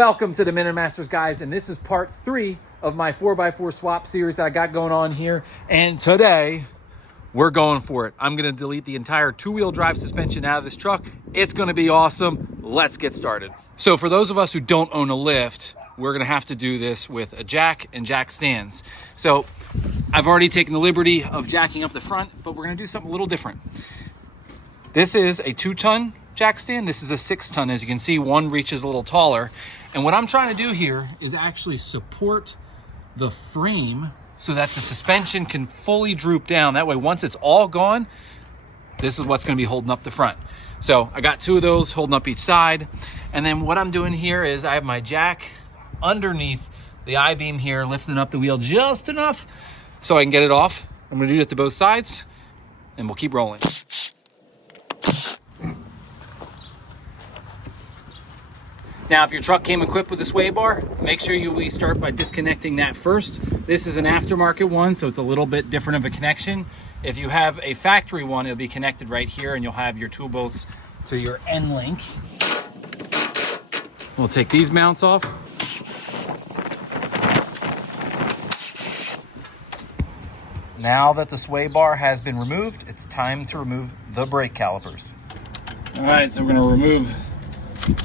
Welcome to the Minute Masters, guys, and this is part 3 of my 4x4 swap series that I got going on here. And today, we're going for it. I'm gonna delete the entire two-wheel drive suspension out of this truck. It's gonna be awesome. Let's get started. So for those of us who don't own a lift, we're gonna have to do this with a jack and jack stands. So I've already taken the liberty of jacking up the front, but we're gonna do something a little different. This is a 2-ton jack stand. This is a 6-ton. As you can see, one reaches a little taller. And what I'm trying to do here is actually support the frame so that the suspension can fully droop down. That way, once it's all gone, this is what's gonna be holding up the front. So I got 2 of those holding up each side. And then what I'm doing here is I have my jack underneath the I-beam here, lifting up the wheel just enough so I can get it off. I'm gonna do that to both sides and we'll keep rolling. Now, if your truck came equipped with a sway bar, make sure we start by disconnecting that first. This is an aftermarket one, so it's a little bit different of a connection. If you have a factory one, it'll be connected right here and you'll have your tool bolts to your end link. We'll take these mounts off. Now that the sway bar has been removed, it's time to remove the brake calipers. All right, so we're gonna remove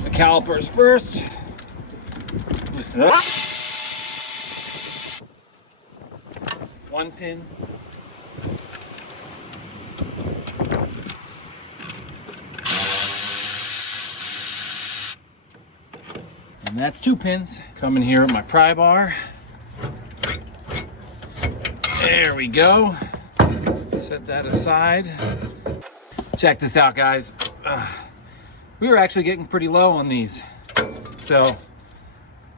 the calipers first. Loosen it up. 1 pin. And that's 2 pins. Coming here at my pry bar. There we go. Set that aside. Check this out, guys. We were actually getting pretty low on these. So,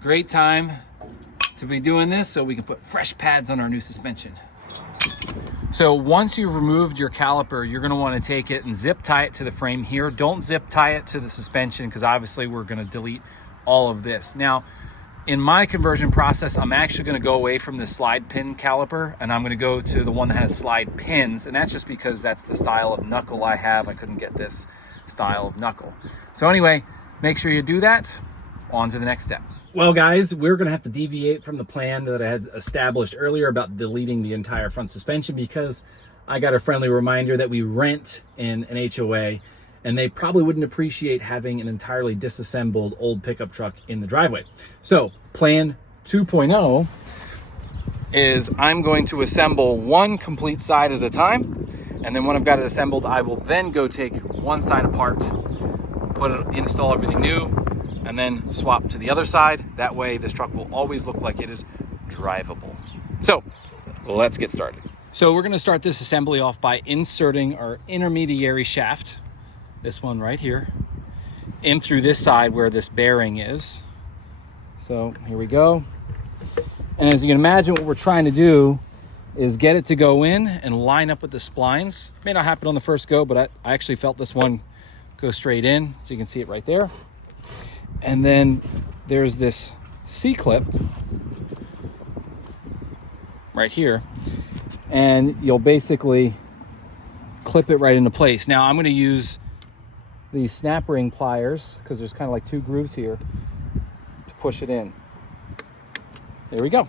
great time to be doing this so we can put fresh pads on our new suspension. So once you've removed your caliper, you're gonna wanna take it and zip tie it to the frame here. Don't zip tie it to the suspension because obviously we're gonna delete all of this. Now, in my conversion process, I'm actually gonna go away from the slide pin caliper and I'm gonna go to the one that has slide pins. And that's just because that's the style of knuckle I have. I couldn't get this style of knuckle. So anyway, make sure you do that. On to the next step. Well, guys, we're gonna have to deviate from the plan that I had established earlier about deleting the entire front suspension because I got a friendly reminder that we rent in an HOA and they probably wouldn't appreciate having an entirely disassembled old pickup truck in the driveway. So plan 2.0 is I'm going to assemble one complete side at a time. And then when I've got it assembled, I will then go take one side apart, install everything new, and then swap to the other side. That way this truck will always look like it is drivable. So let's get started. So we're gonna start this assembly off by inserting our intermediary shaft, this one right here, in through this side where this bearing is. So here we go. And as you can imagine, what we're trying to do is get it to go in and line up with the splines. May not happen on the first go, but I actually felt this one go straight in. So you can see it right there. And then there's this C-clip right here. And you'll basically clip it right into place. Now I'm gonna use these snap ring pliers because there's kind of like 2 grooves here to push it in. There we go.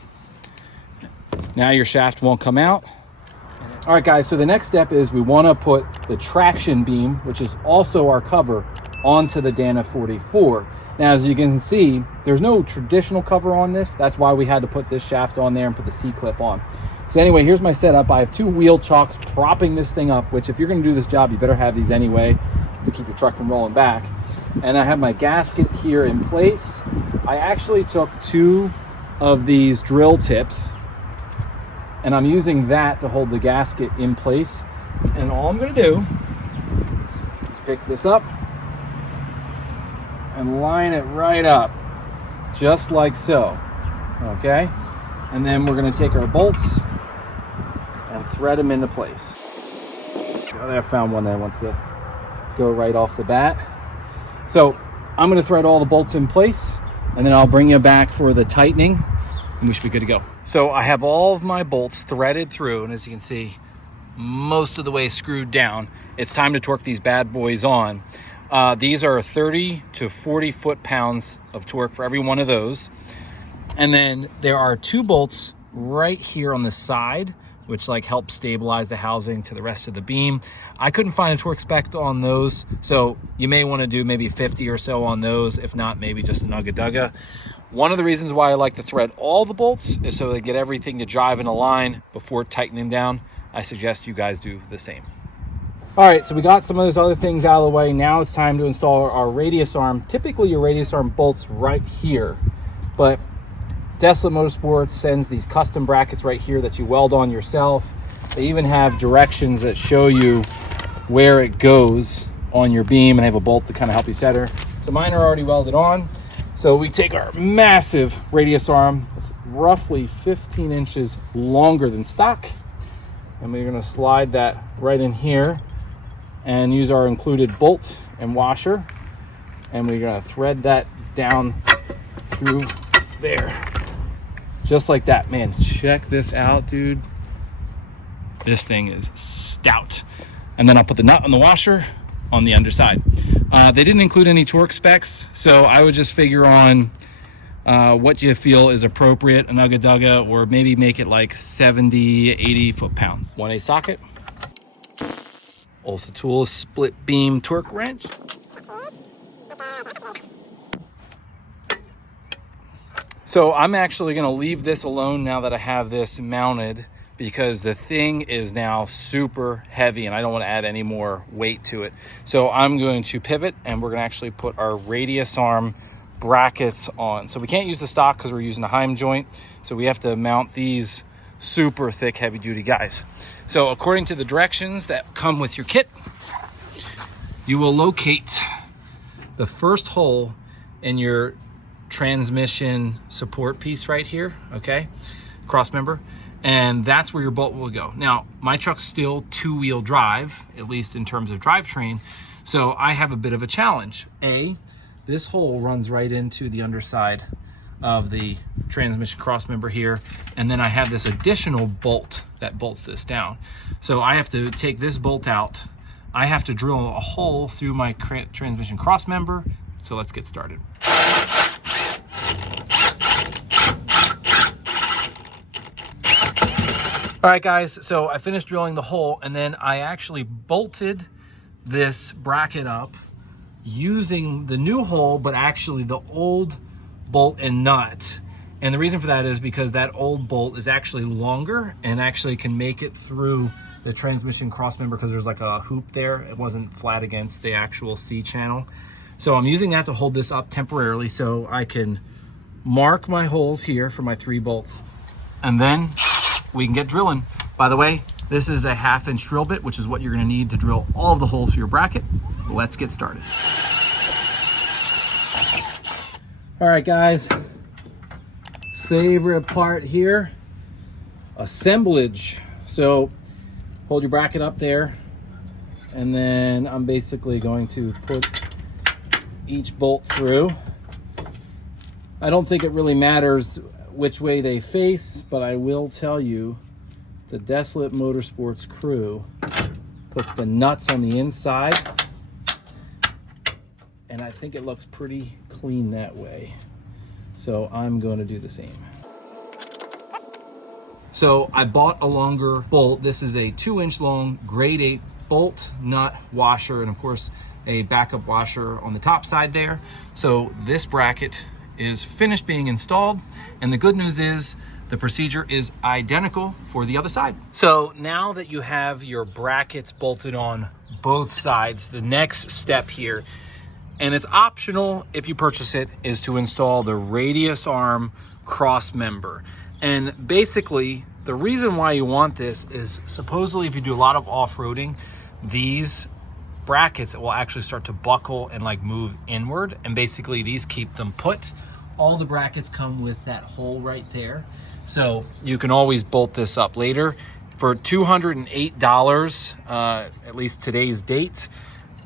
Now your shaft won't come out. All right, guys, so the next step is we want to put the traction beam, which is also our cover, onto the Dana 44. Now, as you can see, there's no traditional cover on this. That's why we had to put this shaft on there and put the C-clip on. So anyway, here's my setup. I have 2 wheel chocks propping this thing up, which if you're going to do this job, you better have these anyway to keep your truck from rolling back. And I have my gasket here in place. I actually took 2 of these drill tips and I'm using that to hold the gasket in place. And all I'm gonna do is pick this up and line it right up, just like so, okay? And then we're gonna take our bolts and thread them into place. I found one that wants to go right off the bat. So I'm gonna thread all the bolts in place and then I'll bring you back for the tightening and we should be good to go. So I have all of my bolts threaded through, and as you can see, most of the way screwed down. It's time to torque these bad boys on. These are 30 to 40 foot-pounds of torque for every one of those. And then there are 2 bolts right here on the side, which like helps stabilize the housing to the rest of the beam. I couldn't find a torque spec on those, so you may want to do maybe 50 or so on those. If not, maybe just a nugga-dugga. One of the reasons why I like to thread all the bolts is so they get everything to drive in a line before tightening down. I suggest you guys do the same. All right, so we got some of those other things out of the way. Now it's time to install our radius arm. Typically your radius arm bolts right here, but Desolate Motorsports sends these custom brackets right here that you weld on yourself. They even have directions that show you where it goes on your beam, and they have a bolt to kind of help you center. So mine are already welded on. So we take our massive radius arm, it's roughly 15 inches longer than stock, and we're gonna slide that right in here and use our included bolt and washer, and we're gonna thread that down through there. Just like that. Man, check this out, dude. This thing is stout. And then I'll put the nut on the washer on the underside. They didn't include any torque specs, so I would just figure on what you feel is appropriate, a nugga-dugga, or maybe make it like 70, 80 foot-pounds. 1/8 socket. Also tool, split beam torque wrench. So I'm actually gonna leave this alone now that I have this mounted, because the thing is now super heavy and I don't wanna add any more weight to it. So I'm going to pivot and we're gonna actually put our radius arm brackets on. So we can't use the stock because we're using a Heim joint. So we have to mount these super thick, heavy duty guys. So according to the directions that come with your kit, you will locate the first hole in your transmission support piece right here, okay, cross member, and that's where your bolt will go. Now my truck's still 2-wheel drive, at least in terms of drivetrain, so I have a bit of a challenge. This hole runs right into the underside of the transmission cross member here, and then I have this additional bolt that bolts this down. So I have to take this bolt out. I have to drill a hole through my transmission cross member. So let's get started. All right, guys, so I finished drilling the hole, and then I actually bolted this bracket up using the new hole, but actually the old bolt and nut. And the reason for that is because that old bolt is actually longer and actually can make it through the transmission cross member, because there's like a hoop there. It wasn't flat against the actual C channel. So I'm using that to hold this up temporarily so I can mark my holes here for my 3 bolts, and then we can get drilling. By the way, this is a 1/2-inch drill bit, which is what you're gonna need to drill all of the holes for your bracket. Let's get started. All right, guys, favorite part here, assemblage. So hold your bracket up there, and then I'm basically going to put each bolt through. I don't think it really matters which way they face, but I will tell you the Desolate Motorsports crew puts the nuts on the inside, and I think it looks pretty clean that way. So I'm going to do the same. So I bought a longer bolt. This is a 2-inch long grade 8 bolt, nut, washer, and of course a backup washer on the top side there. So this bracket is finished being installed, and the good news is the procedure is identical for the other side. So now that you have your brackets bolted on both sides, the next step here, and it's optional if you purchase it, is to install the radius arm cross member. And basically the reason why you want this is supposedly if you do a lot of off-roading, these brackets will actually start to buckle and like move inward, and basically these keep them put. All the brackets come with that hole right there, so you can always bolt this up later. For $208, at least today's date,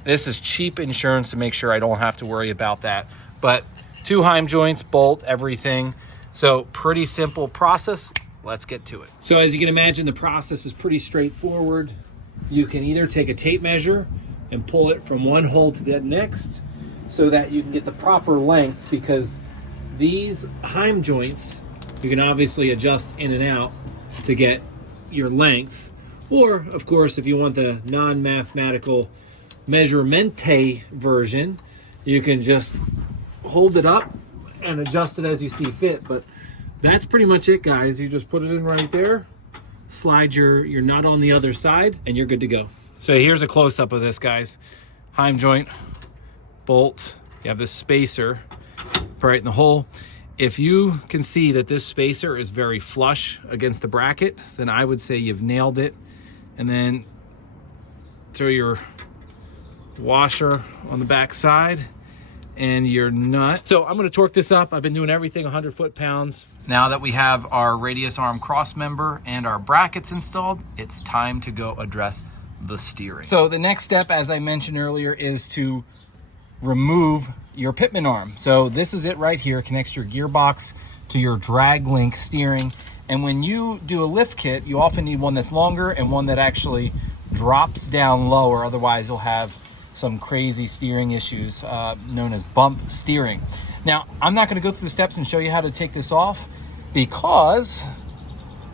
this is cheap insurance to make sure I don't have to worry about that. But 2 Heim joints, bolt, everything. So pretty simple process. Let's get to it. So as you can imagine, the process is pretty straightforward. You can either take a tape measure and pull it from one hole to the next so that you can get the proper length, because these heim joints, you can obviously adjust in and out to get your length. Or, of course, if you want the non-mathematical measurement version, you can just hold it up and adjust it as you see fit. But that's pretty much it, guys. You just put it in right there, slide your nut on the other side, and you're good to go. So here's a close-up of this, guys. Heim joint, bolt, you have this spacer right in the hole. If you can see that this spacer is very flush against the bracket, then I would say you've nailed it. And then throw your washer on the back side and your nut. So I'm gonna torque this up. I've been doing everything 100 foot-pounds. Now that we have our radius arm cross member and our brackets installed, it's time to go address the steering. So the next step, as I mentioned earlier, is to remove your Pitman arm. So this is it right here. It connects your gearbox to your drag link steering. And when you do a lift kit, you often need one that's longer and one that actually drops down lower. Otherwise, you'll have some crazy steering issues known as bump steering. Now, I'm not going to go through the steps and show you how to take this off, because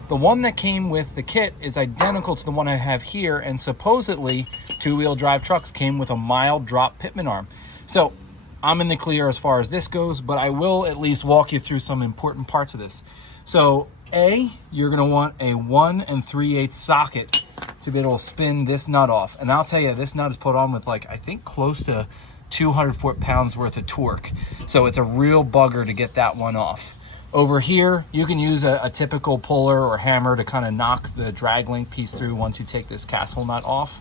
the one that came with the kit is identical to the one I have here, and supposedly two-wheel drive trucks came with a mild drop Pitman arm. So I'm in the clear as far as this goes, but I will at least walk you through some important parts of this. So A, you're going to want a 1 3/8 socket to be able to spin this nut off. And I'll tell you, this nut is put on with, like, I think close to 200 foot-pounds worth of torque. So it's a real bugger to get that one off. Over here, you can use a typical puller or hammer to kind of knock the drag link piece through once you take this castle nut off.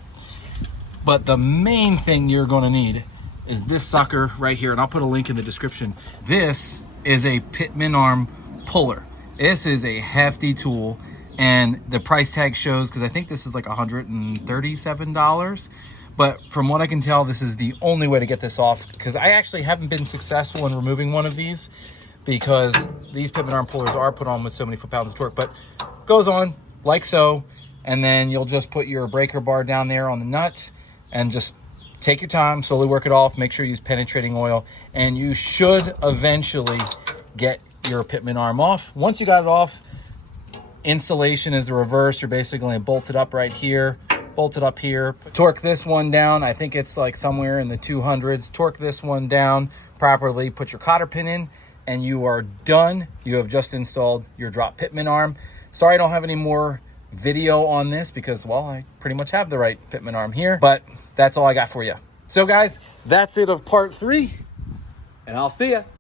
But the main thing you're going to need is this sucker right here, and I'll put a link in the description. This is a Pitman arm puller. This is a hefty tool, and the price tag shows, because I think this is like $137. But from what I can tell, this is the only way to get this off, because I actually haven't been successful in removing one of these, because these Pitman arm pullers are put on with so many foot-pounds of torque. But goes on like so, and then you'll just put your breaker bar down there on the nut and just take your time, slowly work it off. Make sure you use penetrating oil, and you should eventually get your Pitman arm off. Once you got it off, installation is the reverse. You're basically going to bolt it up right here, bolt it up here, torque this one down. I think it's like somewhere in the 200s. Torque this one down properly, put your cotter pin in, and you are done. You have just installed your drop Pitman arm. Sorry I don't have any more video on this, because, well, I pretty much have the right Pitman arm here, but that's all I got for you. So guys, that's it of part 3, and I'll see ya.